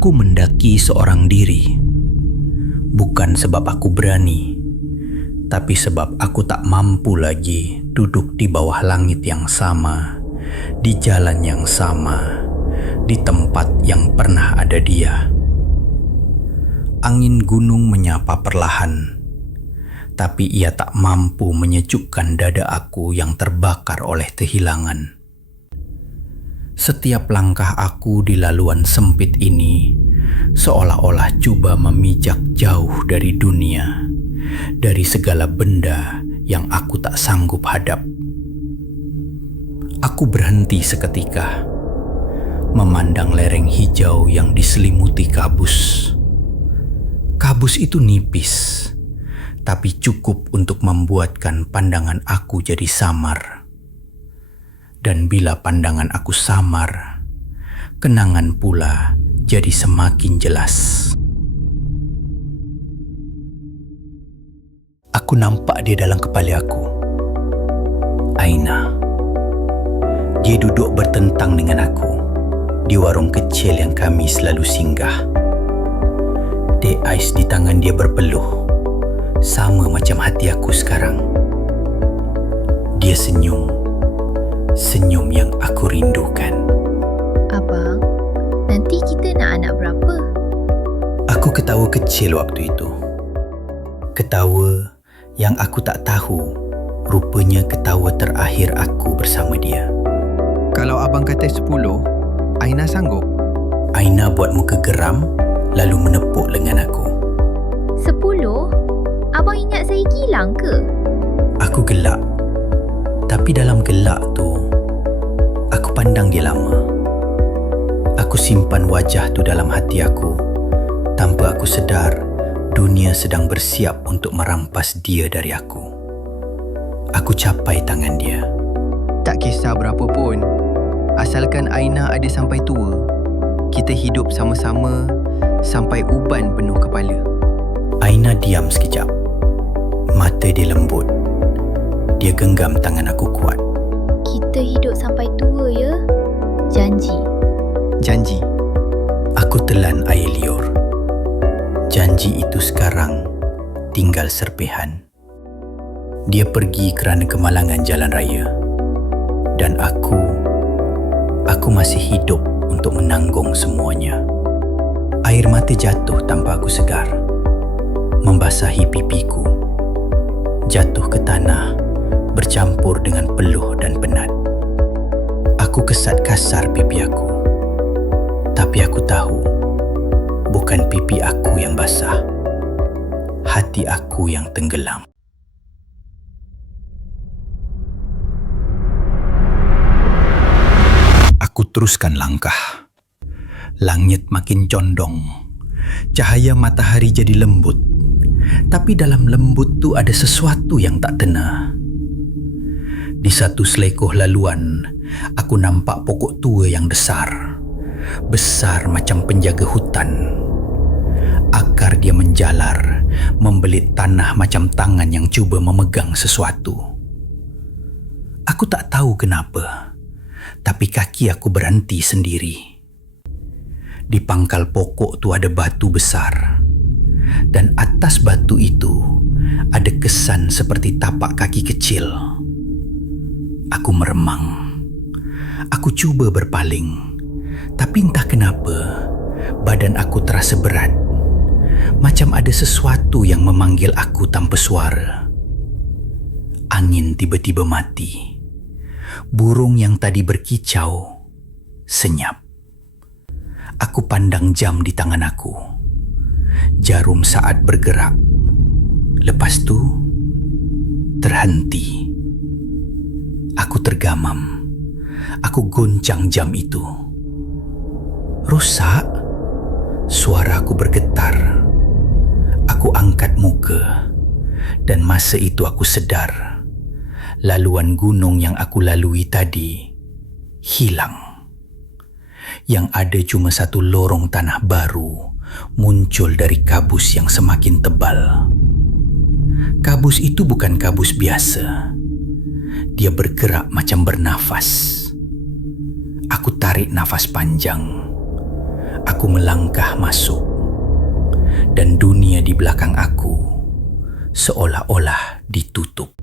Aku mendaki seorang diri, bukan sebab aku berani, tapi sebab aku tak mampu lagi duduk di bawah langit yang sama, di jalan yang sama, di tempat yang pernah ada dia. Angin gunung menyapa perlahan, tapi ia tak mampu menyejukkan dada aku yang terbakar oleh kehilangan. Setiap langkah aku di laluan sempit ini seolah-olah coba memijak jauh dari dunia, dari segala benda yang aku tak sanggup hadap. Aku berhenti seketika, memandang lereng hijau yang diselimuti kabus. Kabus itu nipis, tapi cukup untuk membuatkan pandangan aku jadi samar. Dan bila pandangan aku samar, kenangan pula jadi semakin jelas. Aku nampak dia dalam kepala aku. Aina. Dia duduk bertentang dengan aku di warung kecil yang kami selalu singgah. Teh ais di tangan dia berpeluh, sama macam hati aku sekarang. Dia senyum. Senyum yang aku rindukan. Abang, nanti kita nak anak berapa? Aku ketawa kecil waktu itu. Ketawa yang aku tak tahu rupanya ketawa terakhir aku bersama dia. Kalau abang kata 10, Aina sanggup? Aina buat muka geram lalu menepuk lengan aku. 10? Abang ingat saya kilang ke? Aku gelak. Tapi dalam gelak tu, aku pandang dia lama. Aku simpan wajah tu dalam hati aku, tanpa aku sedar dunia sedang bersiap untuk merampas dia dari aku. Aku capai tangan dia. Tak kisah berapa pun, asalkan Aina ada sampai tua, kita hidup sama-sama sampai uban penuh kepala. Aina diam sekejap. Mata dia lembut. Dia genggam tangan aku kuat. Kita hidup sampai tua ya? Janji. Janji. Aku telan air liur. Janji itu sekarang tinggal serpihan. Dia pergi kerana kemalangan jalan raya. Dan aku masih hidup untuk menanggung semuanya. Air mata jatuh tanpa aku segar, membasahi pipiku. Jatuh ke tanah, bercampur dengan peluh dan penat. Aku kesat kasar pipi aku. Tapi aku tahu, bukan pipi aku yang basah. Hati aku yang tenggelam. Aku teruskan langkah. Langit makin condong. Cahaya matahari jadi lembut. Tapi dalam lembut tu ada sesuatu yang tak tenang. Di satu selekoh laluan, aku nampak pokok tua yang besar. Besar macam penjaga hutan. Akar dia menjalar, membelit tanah macam tangan yang cuba memegang sesuatu. Aku tak tahu kenapa, tapi kaki aku berhenti sendiri. Di pangkal pokok tu ada batu besar. Dan atas batu itu ada kesan seperti tapak kaki kecil. Aku meremang. Aku cuba berpaling. Tapi entah kenapa, badan aku terasa berat. Macam ada sesuatu yang memanggil aku tanpa suara. Angin tiba-tiba mati. Burung yang tadi berkicau senyap. Aku pandang jam di tangan aku. Jarum saat bergerak. Lepas tu, terhenti. Aku tergamam. Aku goncang jam itu. Rosak? Suaraku bergetar. Aku angkat muka. Dan masa itu aku sedar. Laluan gunung yang aku lalui tadi hilang. Yang ada cuma satu lorong tanah baru muncul dari kabus yang semakin tebal. Kabus itu bukan kabus biasa. Dia bergerak macam bernafas. Aku tarik nafas panjang. Aku melangkah masuk dan dunia di belakang aku seolah-olah ditutup.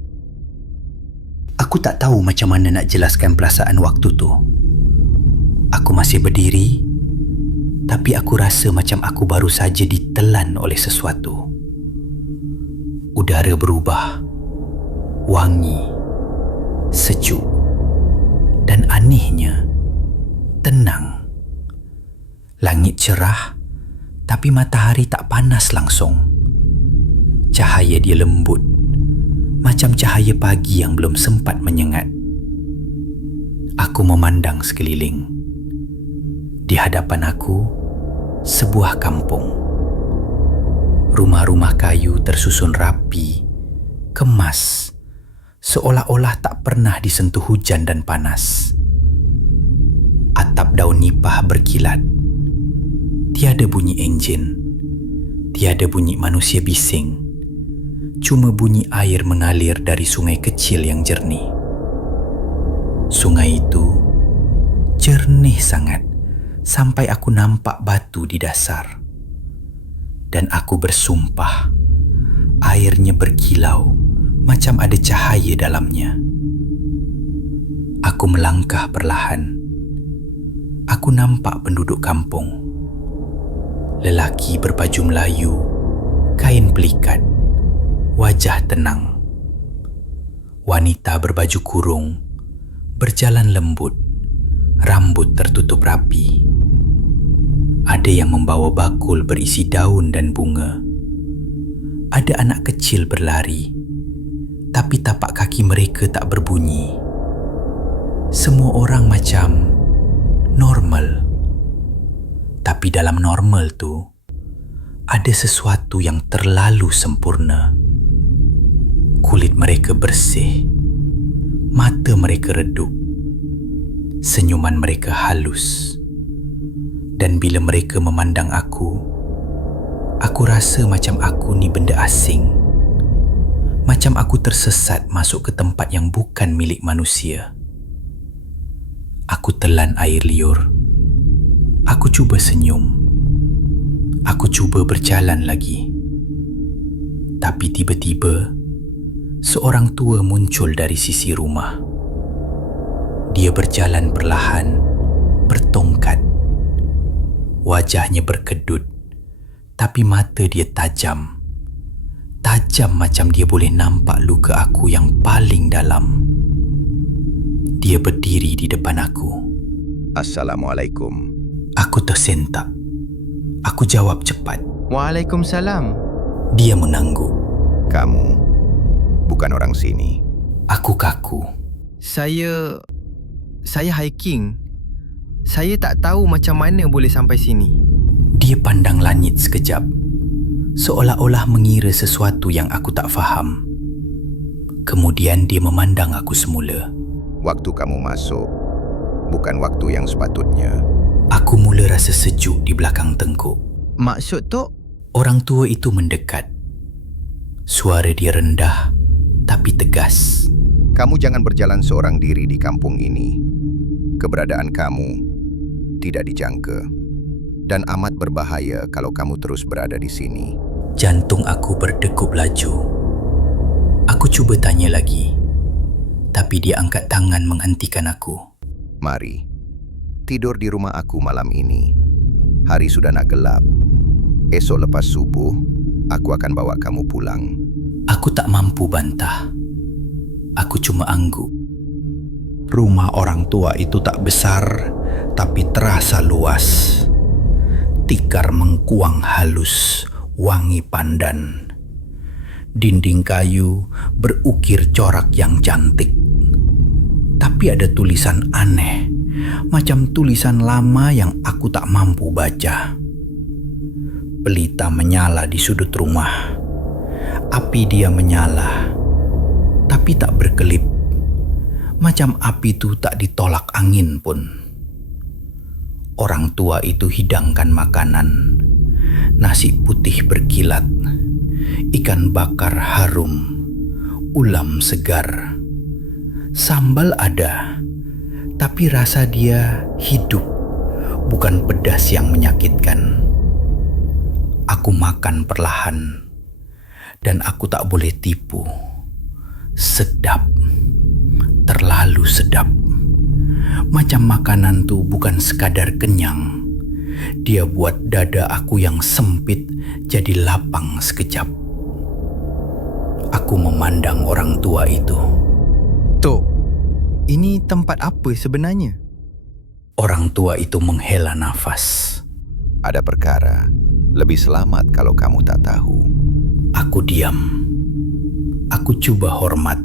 Aku tak tahu macam mana nak jelaskan perasaan waktu tu. Aku masih berdiri, tapi aku rasa macam aku baru saja ditelan oleh sesuatu. Udara berubah, wangi, sejuk, dan anehnya, tenang. Langit cerah, tapi matahari tak panas langsung. Cahaya dia lembut, macam cahaya pagi yang belum sempat menyengat. Aku memandang sekeliling. Di hadapan aku, sebuah kampung. Rumah-rumah kayu tersusun rapi, kemas, seolah-olah tak pernah disentuh hujan dan panas. Atap daun nipah berkilat. Tiada bunyi enjin, tiada bunyi manusia bising. Cuma bunyi air mengalir dari sungai kecil yang jernih. Sungai itu jernih sangat sampai aku nampak batu di dasar. Dan aku bersumpah, airnya berkilau macam ada cahaya dalamnya. Aku melangkah perlahan. Aku nampak penduduk kampung. Lelaki berbaju Melayu, kain pelikat, wajah tenang. Wanita berbaju kurung, berjalan lembut, rambut tertutup rapi. Ada yang membawa bakul berisi daun dan bunga. Ada anak kecil berlari, tapi tapak kaki mereka tak berbunyi. Semua orang macam normal. Tapi dalam normal tu, ada sesuatu yang terlalu sempurna. Kulit mereka bersih, mata mereka redup, senyuman mereka halus. Dan bila mereka memandang aku rasa macam aku ni benda asing. Macam aku tersesat masuk ke tempat yang bukan milik manusia. Aku telan air liur. Aku cuba senyum. Aku cuba berjalan lagi. Tapi tiba-tiba, seorang tua muncul dari sisi rumah. Dia berjalan perlahan, bertongkat. Wajahnya berkedut, tapi mata dia tajam. Tajam macam dia boleh nampak luka aku yang paling dalam. Dia berdiri di depan aku. Assalamualaikum. Aku tersentak. Aku jawab cepat. Waalaikumsalam. Dia mengangguk. Kamu bukan orang sini. Aku kaku. Saya hiking. Saya tak tahu macam mana boleh sampai sini. Dia pandang langit sekejap, seolah-olah mengira sesuatu yang aku tak faham. Kemudian dia memandang aku semula. Waktu kamu masuk bukan waktu yang sepatutnya. Aku mula rasa sejuk di belakang tengkuk. Maksud Tok? Orang tua itu mendekat. Suara dia rendah tapi tegas. Kamu jangan berjalan seorang diri di kampung ini. Keberadaan kamu tidak dijangka dan amat berbahaya kalau kamu terus berada di sini. Jantung aku berdegup laju. Aku cuba tanya lagi, tapi dia angkat tangan menghentikan aku. Mari, tidur di rumah aku malam ini. Hari sudah nak gelap. Esok lepas subuh, aku akan bawa kamu pulang. Aku tak mampu bantah. Aku cuma angguk. Rumah orang tua itu tak besar, tapi terasa luas. Tikar mengkuang halus, wangi pandan. Dinding kayu berukir corak yang cantik. Tapi ada tulisan aneh, macam tulisan lama yang aku tak mampu baca. Pelita menyala di sudut rumah. Api dia menyala, tapi tak berkelip. Macam api itu tak ditolak angin pun. Orang tua itu hidangkan makanan. Nasi putih berkilat, ikan bakar harum, ulam segar. Sambal ada, tapi rasa dia hidup, bukan pedas yang menyakitkan. Aku makan perlahan, dan aku tak boleh tipu. Sedap, terlalu sedap. Macam makanan tuh bukan sekadar kenyang. Dia buat dada aku yang sempit jadi lapang sekejap. Aku memandang orang tua itu. Tok, ini tempat apa sebenarnya? Orang tua itu menghela nafas. Ada perkara. Lebih selamat kalau kamu tak tahu. Aku diam. Aku coba hormat.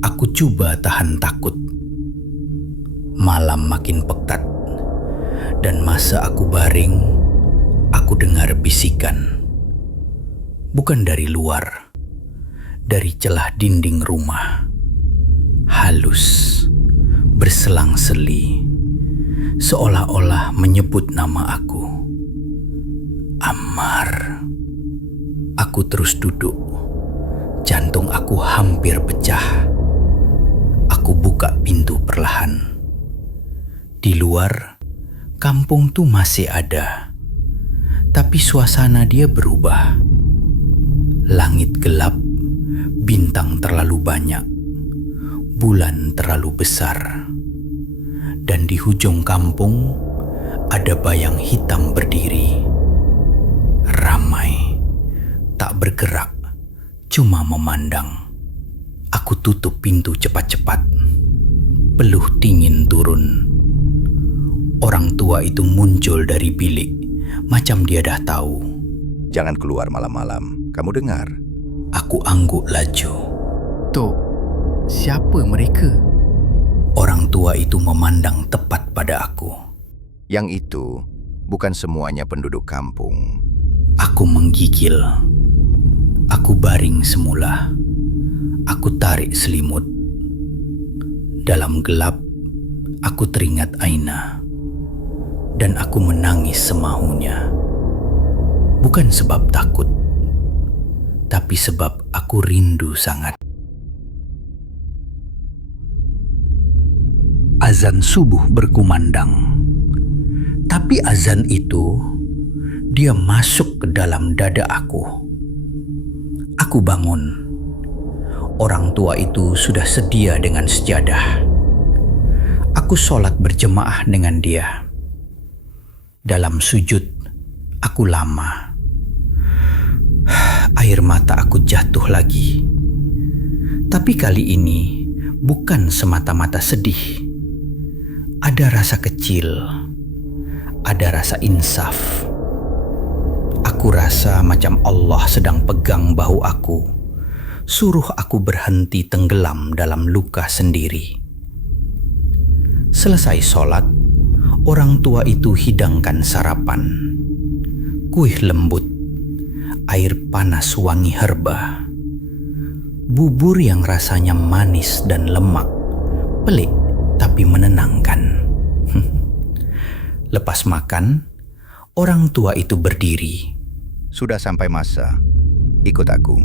Aku coba tahan takut. Malam makin pekat. Dan masa aku baring, aku dengar bisikan. Bukan dari luar, dari celah dinding rumah. Halus, berselang-seli, seolah-olah menyebut nama aku. Ammar. Aku terus duduk. Jantung aku hampir pecah. Aku buka pintu perlahan. Di luar, kampung tuh masih ada. Tapi suasana dia berubah. Langit gelap, bintang terlalu banyak, bulan terlalu besar. Dan di hujung kampung ada bayang hitam berdiri. Ramai, tak bergerak, cuma memandang. Aku tutup pintu cepat-cepat. Peluh dingin turun. Orang tua itu muncul dari bilik, macam dia dah tahu. Jangan keluar malam-malam. Kamu dengar? Aku angguk laju. Tok, siapa mereka? Orang tua itu memandang tepat pada aku. Yang itu bukan semuanya penduduk kampung. Aku menggigil. Aku baring semula. Aku tarik selimut. Dalam gelap, aku teringat Aina. Dan aku menangis semahunya. Bukan sebab takut, tapi sebab aku rindu sangat. Azan subuh berkumandang. Tapi azan itu, dia masuk ke dalam dada aku. Aku bangun. Orang tua itu sudah sedia dengan sejadah. Aku sholat berjemaah dengan dia. Dalam sujud, aku lama. Air mata aku jatuh lagi. Tapi kali ini bukan semata-mata sedih. Ada rasa kecil. Ada rasa insaf. Aku rasa macam Allah sedang pegang bahu aku, suruh aku berhenti tenggelam dalam luka sendiri. Selesai sholat, orang tua itu hidangkan sarapan. Kuih lembut, air panas wangi herba, bubur yang rasanya manis dan lemak, pelik tapi menenangkan. Lepas makan, orang tua itu berdiri. Sudah sampai masa. Ikut aku.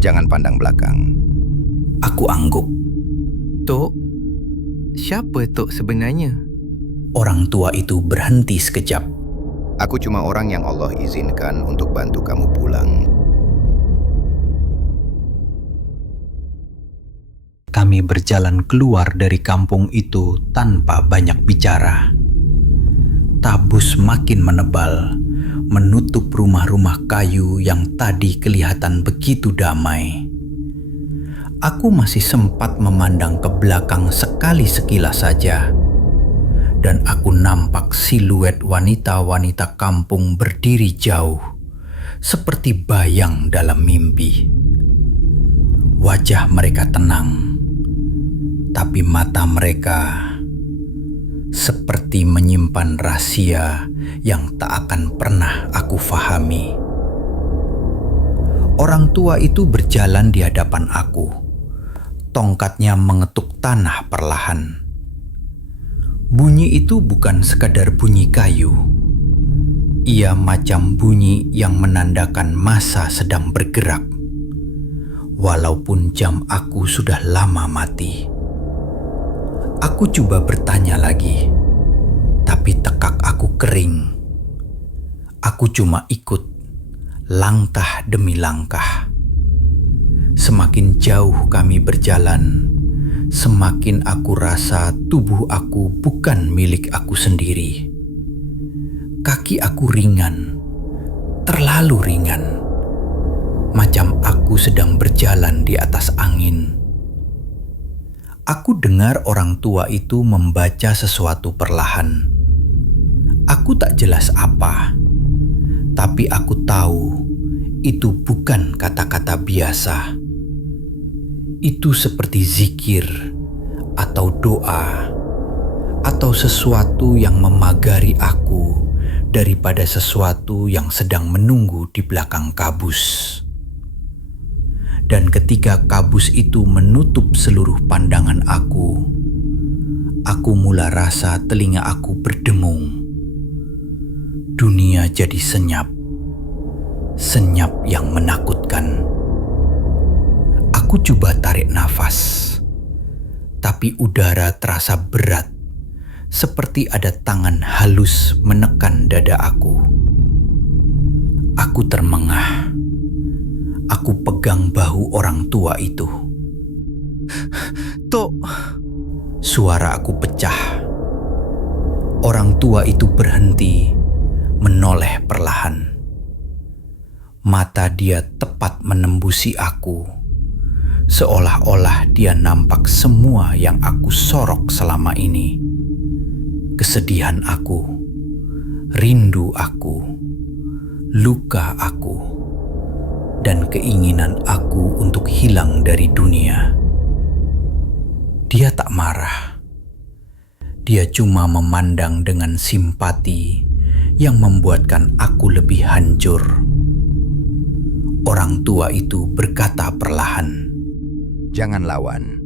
Jangan pandang belakang. Aku angguk. Tok, siapa Tok sebenarnya? Orang tua itu berhenti sekejap. Aku cuma orang yang Allah izinkan untuk bantu kamu pulang. Kami berjalan keluar dari kampung itu tanpa banyak bicara. Tabus makin menebal, menutup rumah-rumah kayu yang tadi kelihatan begitu damai. Aku masih sempat memandang ke belakang sekali sekilas saja. Dan aku nampak siluet wanita-wanita kampung berdiri jauh, seperti bayang dalam mimpi. Wajah mereka tenang, tapi mata mereka seperti menyimpan rahasia yang tak akan pernah aku fahami. Orang tua itu berjalan di hadapan aku. Tongkatnya mengetuk tanah perlahan. Bunyi itu bukan sekadar bunyi kayu. Ia macam bunyi yang menandakan masa sedang bergerak. Walaupun jam aku sudah lama mati. Aku coba bertanya lagi, tapi Aku cuma ikut langkah demi langkah. Semakin jauh kami berjalan, semakin aku rasa tubuh aku bukan milik aku sendiri. Kaki aku ringan, terlalu ringan, macam aku sedang berjalan di atas angin. Aku dengar orang tua itu membaca sesuatu perlahan. Aku tak jelas apa, tapi aku tahu itu bukan kata-kata biasa. Itu seperti zikir atau doa atau sesuatu yang memagari aku daripada sesuatu yang sedang menunggu di belakang kabus. Dan ketika kabus itu menutup seluruh pandangan aku mula rasa telinga aku berdengung. Dunia jadi senyap, senyap yang menakutkan. Aku coba tarik nafas, tapi udara terasa berat, seperti ada tangan halus menekan dada aku. Aku termengah. Aku pegang bahu orang tua itu. "Tok!" Suara aku pecah. Orang tua itu berhenti, menoleh perlahan. Mata dia tepat menembusi aku, seolah-olah dia nampak semua yang aku sorok selama ini. Kesedihan aku, rindu aku, luka aku, dan keinginan aku untuk hilang dari dunia. Dia tak marah. Dia cuma memandang dengan simpati yang membuatkan aku lebih hancur. Orang tua itu berkata perlahan, Jangan lawan.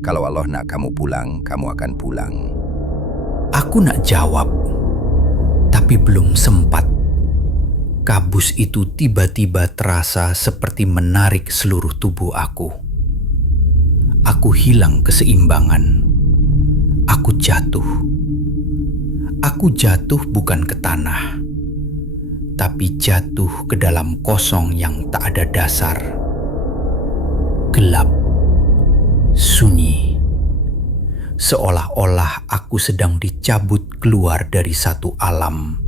Kalau Allah nak kamu pulang, kamu akan pulang. Aku nak jawab, tapi belum sempat. Kabus itu tiba-tiba terasa seperti menarik seluruh tubuh aku. Aku hilang keseimbangan. Aku jatuh. Aku jatuh bukan ke tanah, tapi jatuh ke dalam kosong yang tak ada dasar. Gelap, sunyi. Seolah-olah aku sedang dicabut keluar dari satu alam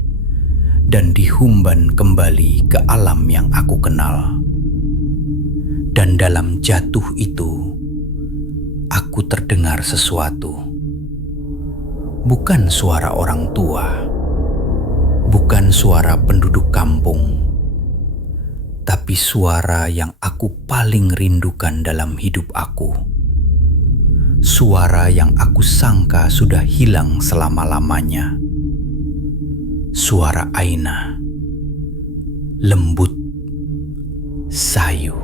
dan dihumban kembali ke alam yang aku kenal. Dan dalam jatuh itu, aku terdengar sesuatu. Bukan suara orang tua, bukan suara penduduk kampung, tapi suara yang aku paling rindukan dalam hidup aku. Suara yang aku sangka sudah hilang selama-lamanya. Suara Aina, lembut, sayu,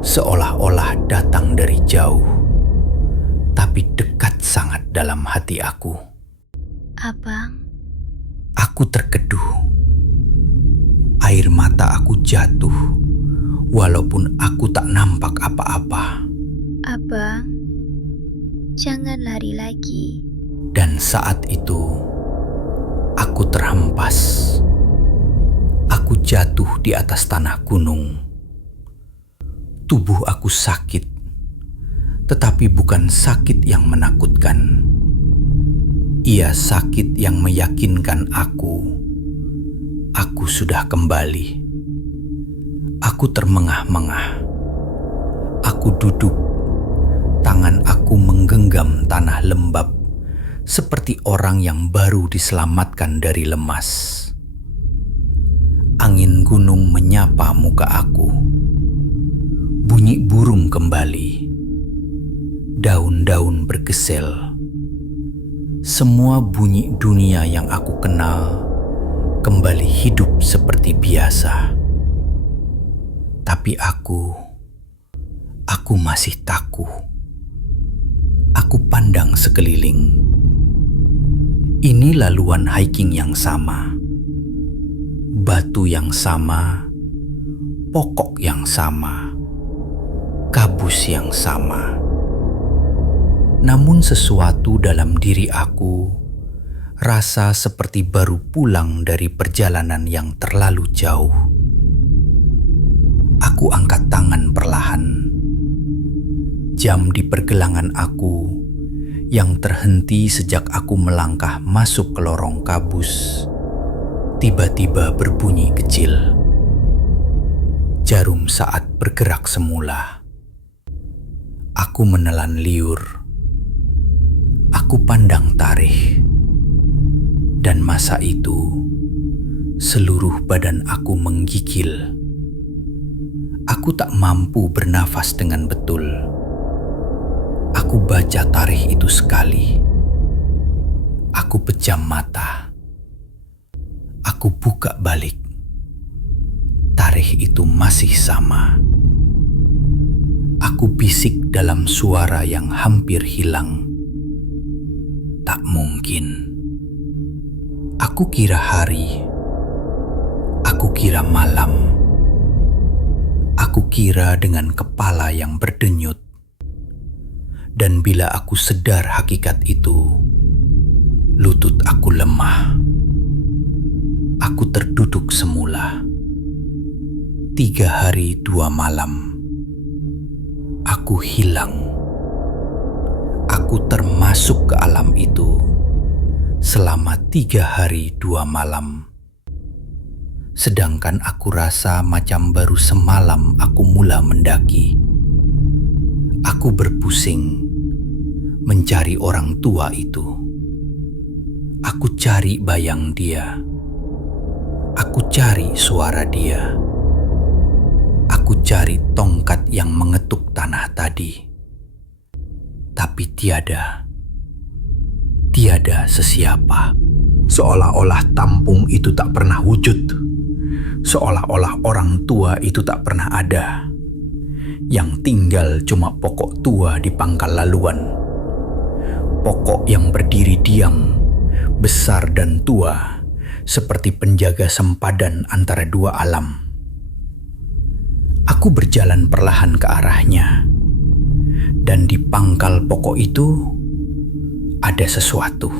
seolah-olah datang dari jauh, tapi dekat sangat dalam hati aku. Abang, Aku terkeduh. Air mata aku jatuh, walaupun aku tak nampak apa-apa. abang, jangan lari lagi. Dan saat itu, aku terhempas. Aku jatuh di atas tanah gunung. Tubuh aku sakit, tetapi bukan sakit yang menakutkan. Ia sakit yang meyakinkan aku sudah kembali. Aku termengah-mengah. Aku duduk, tangan aku menggenggam tanah lembab, seperti orang yang baru diselamatkan dari lemas. Angin gunung menyapa muka aku. Bunyi burung kembali. Daun-daun bergesel. Semua bunyi dunia yang aku kenal kembali hidup seperti biasa. Tapi aku masih takut. Aku pandang sekeliling. Ini laluan hiking yang sama. Batu yang sama, pokok yang sama, kabus yang sama. Namun sesuatu dalam diri aku Rasa seperti baru pulang dari perjalanan yang terlalu jauh. Aku angkat tangan perlahan. Jam di pergelangan aku yang terhenti sejak aku melangkah masuk ke lorong kabus tiba-tiba berbunyi kecil. Jarum saat bergerak semula. Aku menelan liur. Aku pandang Tarikh. Dan masa itu, seluruh badan aku menggigil. Aku tak mampu bernafas dengan betul. Aku baca Tarikh itu sekali. Aku pejam mata. Aku buka balik. Tarikh itu masih sama. Aku bisik dalam suara yang hampir hilang. Tak mungkin. Aku kira hari. Aku kira malam. Aku kira dengan kepala yang berdenyut. Dan bila aku sedar hakikat itu, lutut aku lemah. Aku terduduk semula. 3 hari 2 malam. Aku hilang. Aku termasuk ke alam itu selama 3 hari 2 malam. Sedangkan aku rasa macam baru semalam aku mula mendaki. Aku berpusing mencari orang tua itu. Aku cari bayang dia. Aku cari suara dia. Aku cari tongkat yang mengetuk tanah tadi. Tapi tiada sesiapa. Seolah-olah tampung itu tak pernah wujud. Seolah-olah orang tua itu tak pernah ada. Yang tinggal cuma pokok tua di pangkal laluan. Pokok yang berdiri diam, besar dan tua, seperti penjaga sempadan antara dua alam. Aku berjalan perlahan ke arahnya. Dan di pangkal pokok itu ada sesuatu.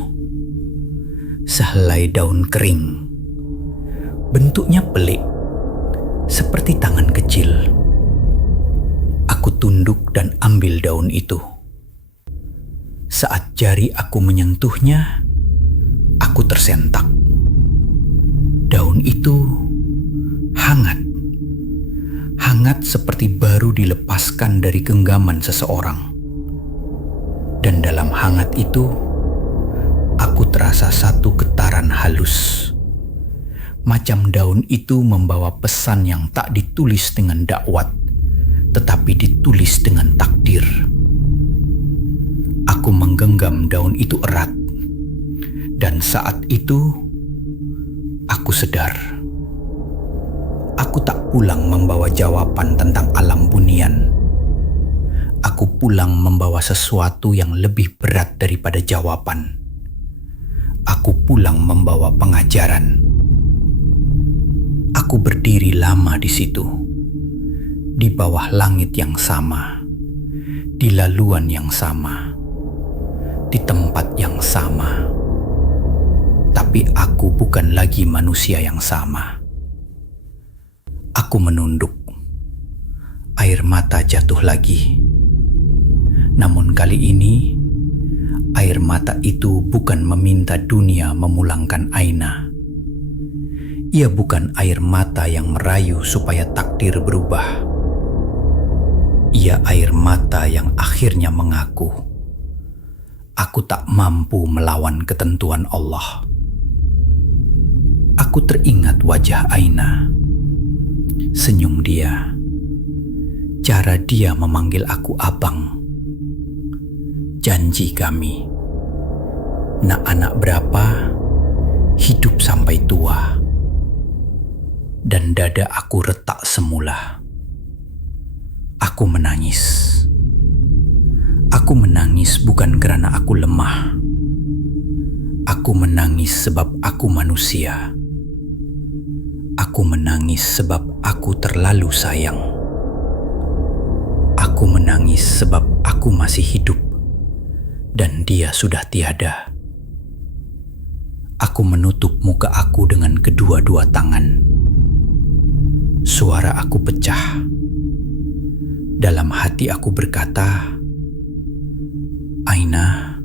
Sehelai daun kering. Bentuknya pelik, seperti tangan kecil. Aku tunduk dan ambil daun itu. Saat jari aku menyentuhnya, aku tersentak. Daun itu hangat. Hangat seperti baru dilepaskan dari genggaman seseorang. Dan dalam hangat itu, aku terasa satu getaran halus. Macam daun itu membawa pesan yang tak ditulis dengan dakwat, tetapi ditulis dengan takdir. Aku menggenggam daun itu erat. Dan saat itu, aku sedar. Aku tak pulang membawa jawaban tentang alam bunian. Aku pulang membawa sesuatu yang lebih berat daripada jawaban. Aku pulang membawa pengajaran. Aku berdiri lama di situ, di bawah langit yang sama, di laluan yang sama, di tempat yang sama. Tapi aku bukan lagi manusia yang sama. Aku menunduk. Air mata jatuh lagi. Namun kali ini, air mata itu bukan meminta dunia memulangkan Aina. Ia bukan air mata yang merayu supaya takdir berubah. Ia air mata yang akhirnya mengaku, aku tak mampu melawan ketentuan Allah. Aku teringat wajah Aina. Senyum dia. Cara dia memanggil aku abang. Janji kami. Nak anak berapa, hidup sampai tua. Dan dada aku retak semula. Aku menangis. Aku menangis bukan kerana aku lemah. Aku menangis sebab aku manusia. Aku menangis sebab aku terlalu sayang. Aku menangis sebab aku masih hidup dan dia sudah tiada. Aku menutup muka aku dengan kedua-dua tangan. Suara aku pecah. Dalam hati aku berkata, Aina,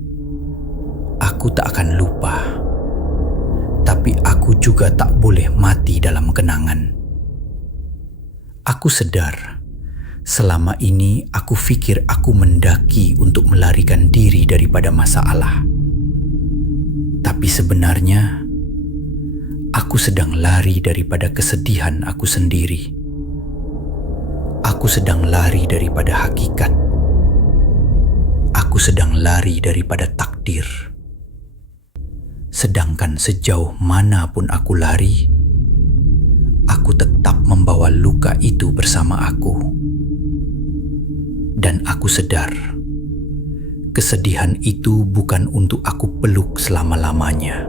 aku tak akan lupa. Tapi aku juga tak boleh mati dalam kenangan. Aku sedar, selama ini aku fikir aku mendaki untuk melarikan diri daripada masalah. Tapi sebenarnya, aku sedang lari daripada kesedihan aku sendiri. Aku sedang lari daripada hakikat. Aku sedang lari daripada takdir. Sedangkan sejauh mana pun aku lari, aku tetap membawa luka itu bersama aku. Dan aku sadar, kesedihan itu bukan untuk aku peluk selama-lamanya.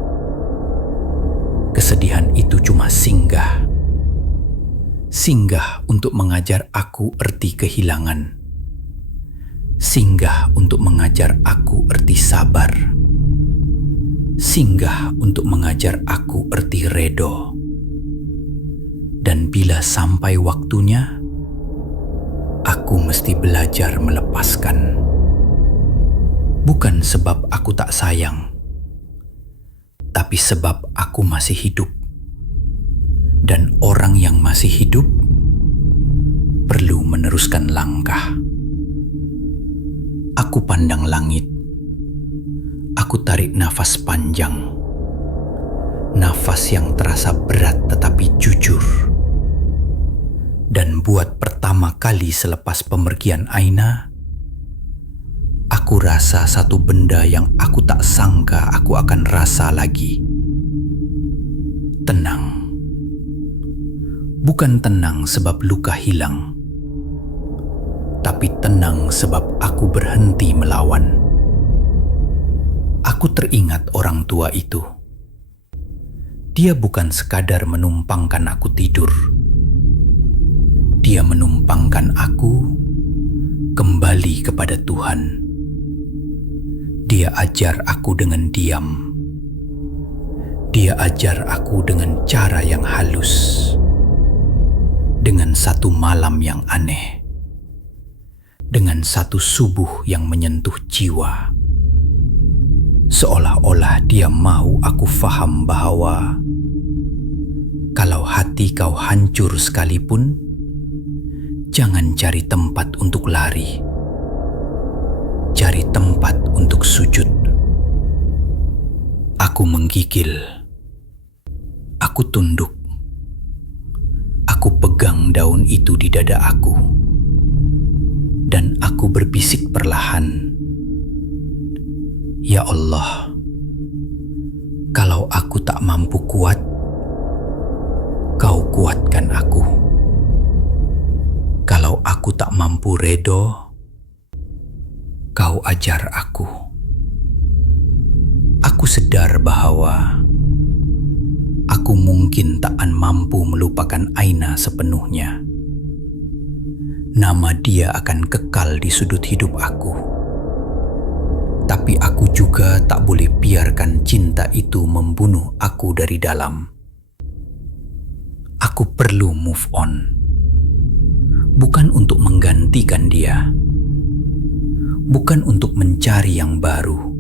Kesedihan itu cuma singgah. Singgah untuk mengajar aku erti kehilangan. Singgah untuk mengajar aku erti sabar. Singgah untuk mengajar aku erti redo. Dan bila sampai waktunya, aku mesti belajar melepaskan. Bukan sebab aku tak sayang, tapi sebab aku masih hidup. Dan orang yang masih hidup perlu meneruskan langkah. Aku pandang langit. Aku tarik nafas panjang. Nafas yang terasa berat tetapi jujur. Dan buat pertama kali selepas pemergian Aina, aku rasa satu benda yang aku tak sangka aku akan rasa lagi. Tenang. Bukan tenang sebab luka hilang, tapi tenang sebab aku berhenti melawan. Aku teringat orang tua itu. Dia bukan sekadar menumpangkan aku tidur. Dia menumpangkan aku kembali kepada Tuhan. Dia ajar aku dengan diam. Dia ajar aku dengan cara yang halus. Dengan satu malam yang aneh. Dengan satu subuh yang menyentuh jiwa. Seolah-olah dia mahu aku faham bahawa kalau hati kau hancur sekalipun, jangan cari tempat untuk lari. Cari tempat untuk sujud. Aku menggigil. Aku tunduk. Aku pegang daun itu di dada aku. Dan aku berbisik perlahan, Ya Allah, kalau aku tak mampu kuat, Kau kuatkan aku. Kalau aku tak mampu redo, Kau ajar aku. Aku sedar bahawa aku mungkin takkan mampu melupakan Aina sepenuhnya. Nama dia akan kekal di sudut hidup aku. Tapi aku juga tak boleh biarkan cinta itu membunuh aku dari dalam. Aku perlu move on. Bukan untuk menggantikan dia. Bukan untuk mencari yang baru.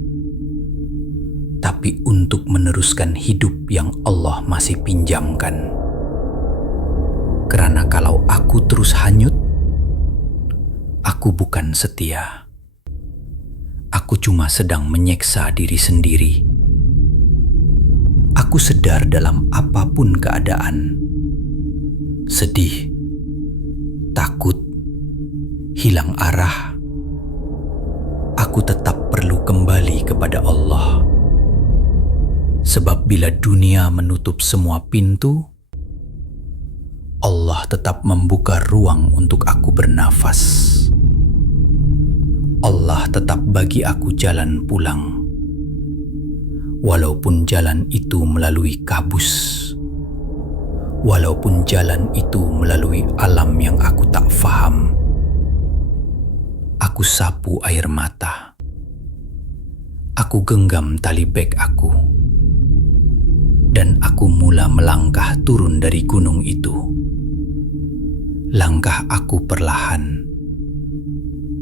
Tapi untuk meneruskan hidup yang Allah masih pinjamkan. Kerana kalau aku terus hanyut, aku bukan setia. Aku cuma sedang menyeksa diri sendiri. Aku sedar dalam apapun keadaan, sedih, takut, hilang arah, aku tetap perlu kembali kepada Allah. Sebab bila dunia menutup semua pintu, Allah tetap membuka ruang untuk aku bernafas. Allah tetap bagi aku jalan pulang. Walaupun jalan itu melalui kabus. Walaupun jalan itu melalui alam yang aku tak faham. Aku sapu air mata. Aku genggam tali beg aku. dan aku mula melangkah turun dari gunung itu. Langkah aku perlahan,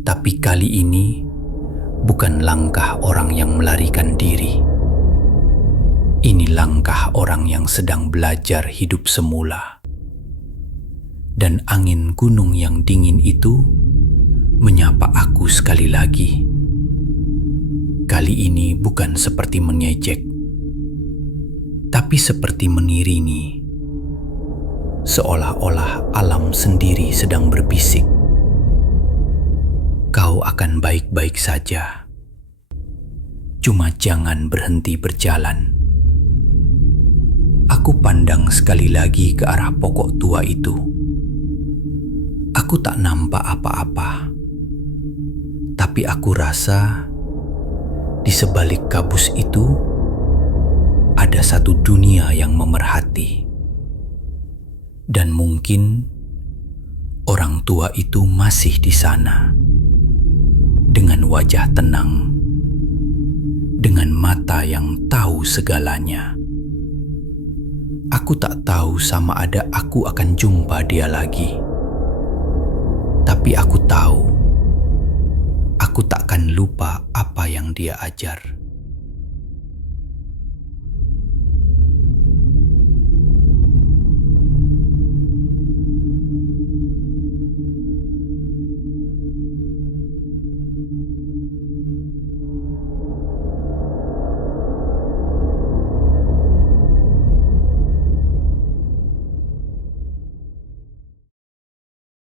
tapi kali ini bukan langkah orang yang melarikan diri. Ini langkah orang yang sedang belajar hidup semula. Dan angin gunung yang dingin itu menyapa aku sekali lagi. Kali ini bukan seperti mengejek, tapi seperti mengiringi. Seolah-olah alam sendiri sedang berbisik, "Kau akan baik-baik saja. Cuma jangan berhenti berjalan." Aku pandang sekali lagi ke arah pokok tua itu. Aku tak nampak apa-apa. Tapi aku rasa di sebalik kabus itu ada satu dunia yang memerhati. Dan mungkin orang tua itu masih di sana. Dengan wajah tenang, dengan mata yang tahu segalanya. Aku tak tahu sama ada aku akan jumpa dia lagi. Tapi aku tahu, aku takkan lupa apa yang dia ajar.